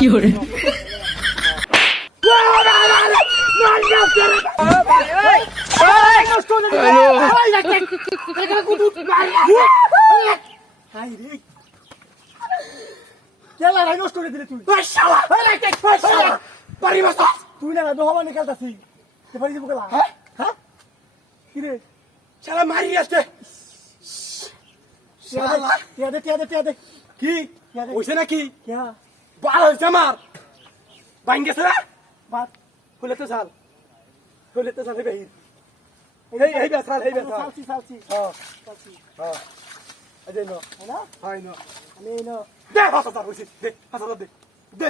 কি করে তুই না দোহা নিকালতাছি কিরে শালা মারি আসছে টিয়াদে কি হইছে নাকি কেয়া বাল হইছে আমার বাইন গেছে না বাদ হইলে তো চাল বাহির এই বেসাল সালছি হ্যাঁ সালছি হ্যাঁ এই ন না হয় ন আমি এই না দে হাসাল হইছে দে হাসাল দে দে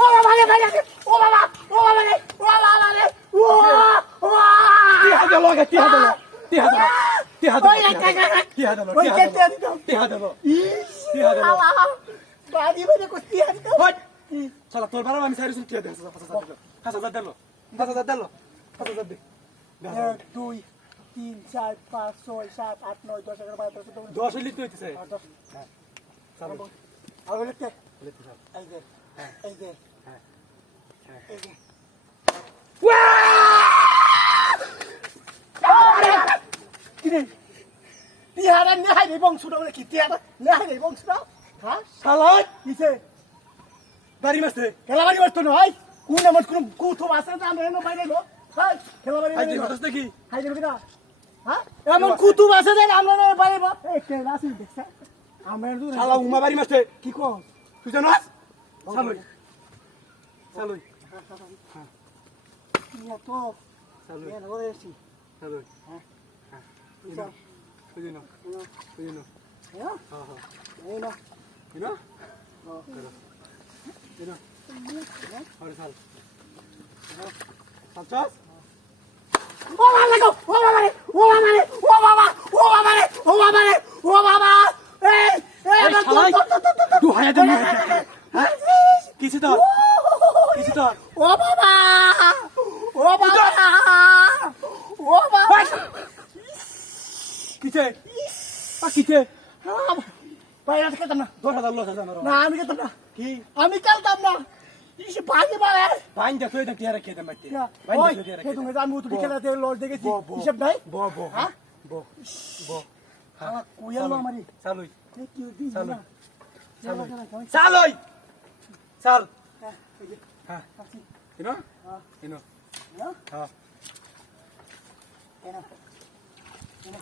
ও বাবা রে ও বাবা রে টি হাজার লগে টি হাজার বাড়ি বেড়ে করতে শালা তোর বারা আমি সাইরুন টি হাজার দিল 5000 দিল 5000 দে 1 2 3 4 5 6 7 8 9 10 11 12 13 10 লিট হইতেছে হ্যাঁ চলো আর বলতে লিট চল এই যে হ্যাঁ এই যে কিরে তিহারা নেহাই রে বংশটা বলে কি তিহারা নেহাই রে বংশটা হ্যাঁ শালা কিসে বাড়ি মারছে খেলাবাড়ি বসতো নয় কোন নাম কোন কুথো আছে না আমরা এনে বাইরে গো হাই খেলাবাড়ি আই দিন হচ্ছে কি হাই দেব কিনা হ্যাঁ এমন কুতুব আছে যে আমরা বাইরে গো এই কে রাসি দেখছ আমরা দূর শালা উমা বাড়ি মারছে কি কো তুই জানাস চালুই ইয়া তো চালুই এনে ওরে এসি চালুই হ্যাঁ বুঝিনো বুঝিনো হ্যাঁ হ্যাঁ এই না বুঝিনো বুঝিনো আরে চাল চালছাস ও বাবা গো ও বাবা রে ও বাবা রে ও বাবা ও বাবা রে ও বাবা রে ও বাবা এই শালা তুই হায়া দে হ্যাঁ কিছু তো ও বাবা ও বাবা ও বাবা কিছে কিছে বাইরে খেতাম না 10000 লস আছে আমার না আমি খেতাম না কি আমি খেলতাম না ইসে বাজে বারে বাইন দে তুই দেখ টিয়ারে খেতে মাইতে বাইন ওই দে টিয়ারে হে তুমি আমি তো খেলাতে লড় দেখেছি বো হিসাব নাই বো হ্যাঁ বো আমার কোয়াল মারি চালুই এই কি দিন চালু। না চালুই চাল হ্যাঁ এই যে হ্যাঁ আসি ইনো হ্যাঁ ইনো না হ্যাঁ এনা এনা